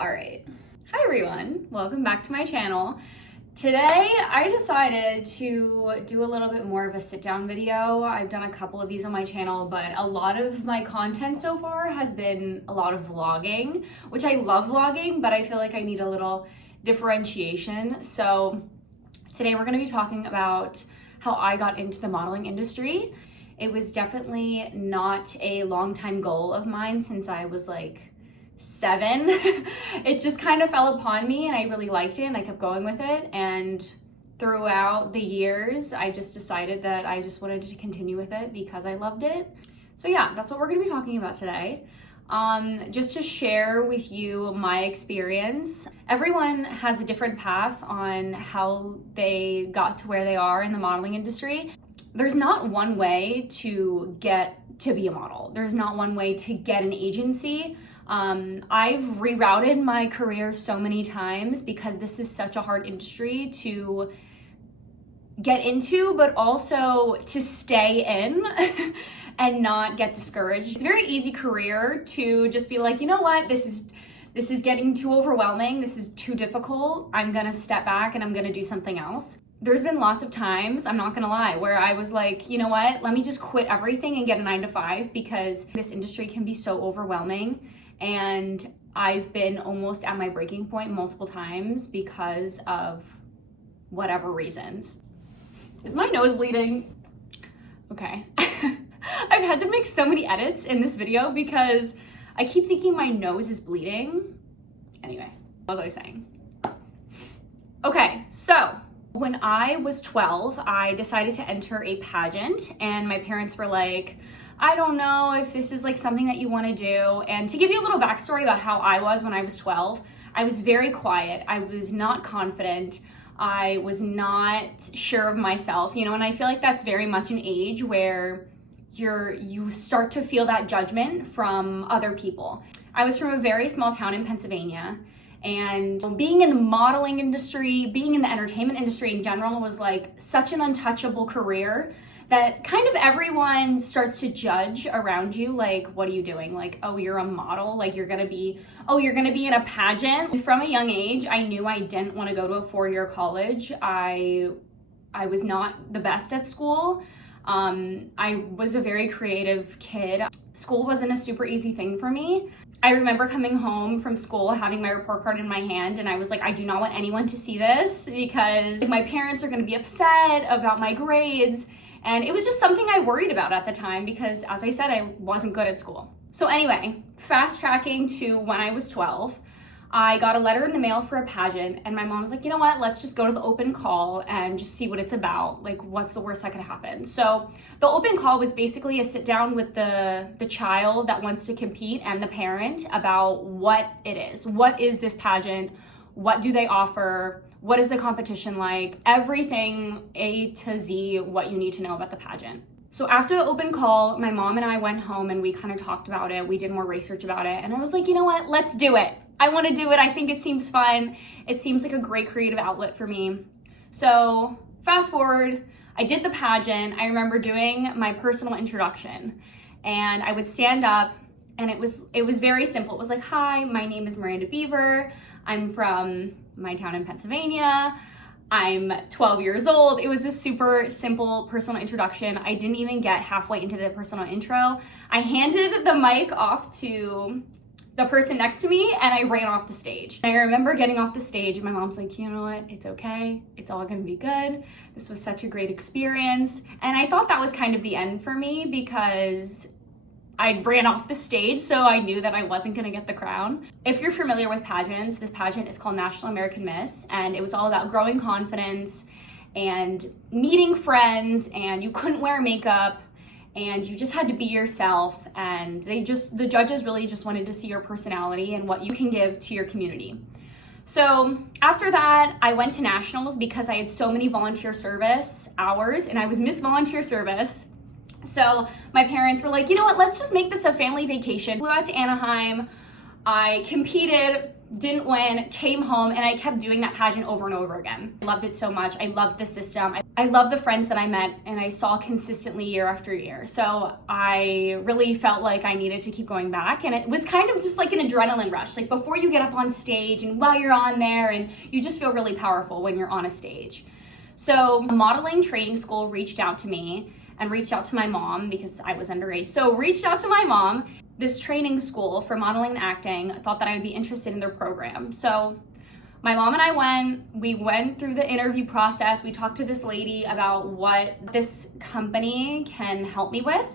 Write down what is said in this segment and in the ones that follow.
All right. Hi everyone, welcome back to my channel. Today I decided to do a little bit more of a sit down video. I've done a couple of these on my channel, but a lot of my content so far has been a lot of vlogging, which I love vlogging, but I feel like I need a little differentiation. So today we're gonna be talking about how I got into the modeling industry. It was definitely not a long time goal of mine since I was like 7. It just kind of fell upon me and I really liked it and I kept going with it. And throughout the years, I just decided that I just wanted to continue with it because I loved it. So yeah, that's what we're gonna be talking about today. Just to share with you my experience. Everyone has a different path on how they got to where they are in the modeling industry. There's not one way to get to be a model. There's not one way to get an agency. I've rerouted my career so many times because this is such a hard industry to get into, but also to stay in and not get discouraged. It's a very easy career to just be like, you know what, this is getting too overwhelming, this is too difficult, I'm gonna step back and I'm gonna do something else. There's been lots of times, I'm not gonna lie, where I was like, you know what, let me just quit everything and get a 9 to 5 because this industry can be so overwhelming. And I've been almost at my breaking point multiple times because of whatever reasons. Is my nose bleeding? Okay. I've had to make so many edits in this video because I keep thinking my nose is bleeding. Anyway, what was I saying? Okay, so when I was 12, I decided to enter a pageant and my parents were like, I don't know if this is like something that you want to do. And to give you a little backstory about how I was when I was 12, I was very quiet. I was not confident. I was not sure of myself, you know, and I feel like that's very much an age where you start to feel that judgment from other people. I was from a very small town in Pennsylvania, and being in the modeling industry, being in the entertainment industry in general was like such an untouchable career that kind of everyone starts to judge around you, like, what are you doing? Like, oh, you're a model, like you're gonna be in a pageant. From a young age, I knew I didn't wanna go to a 4-year college. I was not the best at school. I was a very creative kid. School wasn't a super easy thing for me. I remember coming home from school, having my report card in my hand, and I was like, I do not want anyone to see this because my parents are gonna be upset about my grades. And it was just something I worried about at the time because, as I said, I wasn't good at school. So anyway, fast tracking to when I was 12, I got a letter in the mail for a pageant and my mom was like, you know what, let's just go to the open call and just see what it's about. Like, what's the worst that could happen? So the open call was basically a sit down with the child that wants to compete and the parent about what it is. What is this pageant? What do they offer? What is the competition like? Everything A to Z, what you need to know about the pageant. So after the open call, my mom and I went home and we kind of talked about it. We did more research about it. And I was like, you know what? Let's do it. I want to do it. I think it seems fun. It seems like a great creative outlet for me. So fast forward, I did the pageant. I remember doing my personal introduction and I would stand up and it was very simple. It was like, hi, my name is Miranda Beaver. I'm from my town in Pennsylvania. I'm 12 years old. It was a super simple personal introduction. I didn't even get halfway into the personal intro. I handed the mic off to the person next to me and I ran off the stage. I remember getting off the stage and my mom's like, you know what, it's okay. It's all gonna be good. This was such a great experience. And I thought that was kind of the end for me because I ran off the stage, so I knew that I wasn't gonna get the crown. If you're familiar with pageants, this pageant is called National American Miss, and it was all about growing confidence and meeting friends, and you couldn't wear makeup, and you just had to be yourself, and the judges really just wanted to see your personality and what you can give to your community. So after that, I went to nationals because I had so many volunteer service hours, and I was Miss Volunteer Service. So my parents were like, you know what, let's just make this a family vacation. Flew out to Anaheim. I competed, didn't win, came home, and I kept doing that pageant over and over again. I loved it so much. I loved the system. I loved the friends that I met and I saw consistently year after year. So I really felt like I needed to keep going back. And it was kind of just like an adrenaline rush, like before you get up on stage and while you're on there, and you just feel really powerful when you're on a stage. So modeling training school reached out to me and reached out to my mom because I was underage. So reached out to my mom. This training school for modeling and acting thought that I would be interested in their program. So my mom and I went through the interview process. We talked to this lady about what this company can help me with.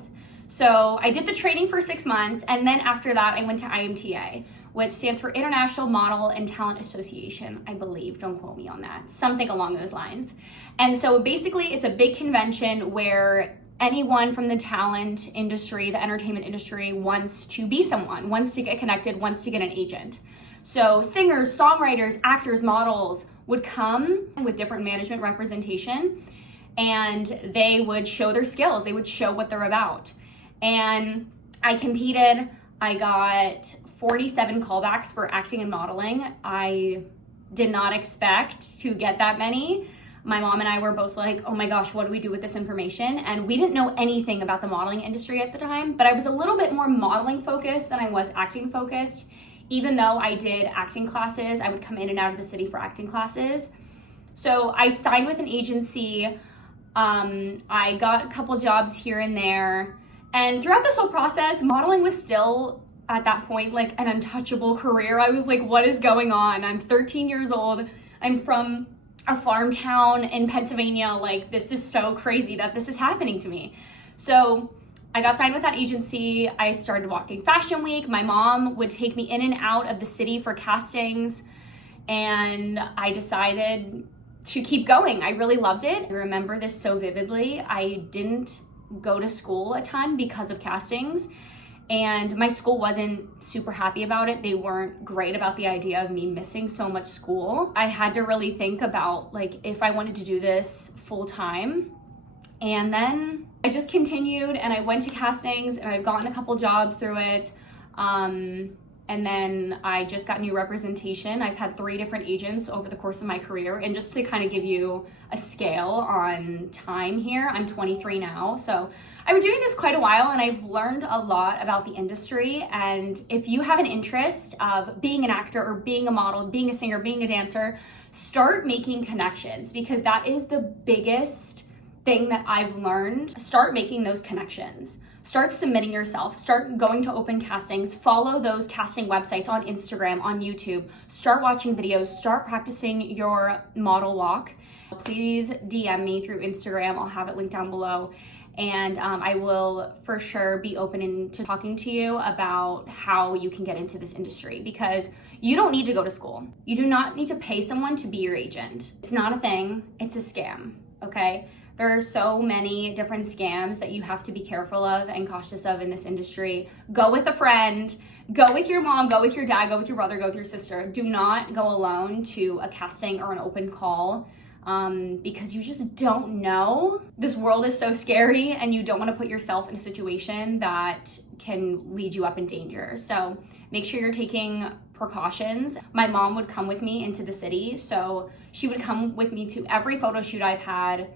So I did the training for 6 months, and then after that I went to IMTA, which stands for International Model and Talent Association, I believe, don't quote me on that, something along those lines. And so basically it's a big convention where anyone from the talent industry, the entertainment industry, wants to be someone, wants to get connected, wants to get an agent. So singers, songwriters, actors, models would come with different management representation, and they would show their skills. They would show what they're about. And I competed. I got 47 callbacks for acting and modeling. I did not expect to get that many. My mom and I were both like, oh my gosh, what do we do with this information? And we didn't know anything about the modeling industry at the time, but I was a little bit more modeling focused than I was acting focused. Even though I did acting classes, I would come in and out of the city for acting classes. So I signed with an agency. I got a couple jobs here and there. And throughout this whole process, modeling was still at that point like an untouchable career. I was like, what is going on? I'm 13 years old. I'm from a farm town in Pennsylvania. Like, this is so crazy that this is happening to me. So I got signed with that agency. I started walking Fashion Week. My mom would take me in and out of the city for castings, and I decided to keep going. I really loved it. I remember this so vividly. I didn't go to school a ton because of castings, and my school wasn't super happy about it. They weren't great about the idea of me missing so much school. I had to really think about like if I wanted to do this full time. And then I just continued and I went to castings and I've gotten a couple jobs through it. And then I just got new representation. I've had 3 different agents over the course of my career. And just to kind of give you a scale on time here, I'm 23 now. So I've been doing this quite a while and I've learned a lot about the industry. And if you have an interest of being an actor or being a model, being a singer, being a dancer, start making connections, because that is the biggest thing that I've learned. Start making those connections. Start submitting yourself, start going to open castings, follow those casting websites on Instagram, on YouTube, start watching videos, start practicing your model walk. Please DM me through Instagram, I'll have it linked down below. And I will for sure be open to talking to you about how you can get into this industry, because you don't need to go to school. You do not need to pay someone to be your agent. It's not a thing, it's a scam, okay? There are so many different scams that you have to be careful of and cautious of in this industry. Go with a friend, go with your mom, go with your dad, go with your brother, go with your sister. Do not go alone to a casting or an open call, because you just don't know. This world is so scary and you don't want to put yourself in a situation that can lead you up in danger. So make sure you're taking precautions. My mom would come with me into the city. So she would come with me to every photo shoot I've had,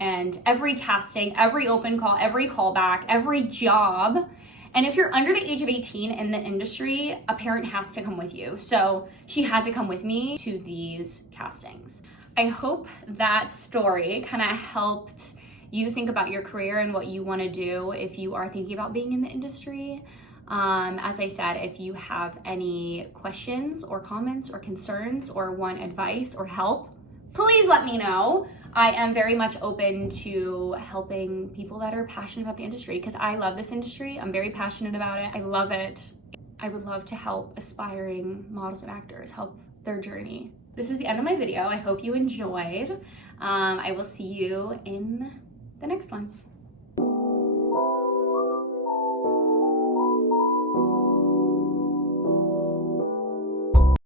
and every casting, every open call, every callback, every job. And if you're under the age of 18 in the industry, a parent has to come with you. So she had to come with me to these castings. I hope that story kind of helped you think about your career and what you want to do if you are thinking about being in the industry. As I said, if you have any questions or comments or concerns or want advice or help, please let me know. I am very much open to helping people that are passionate about the industry, because I love this industry. I'm very passionate about it. I love it. I would love to help aspiring models and actors, help their journey. This is the end of my video. I hope you enjoyed. I will see you in the next one.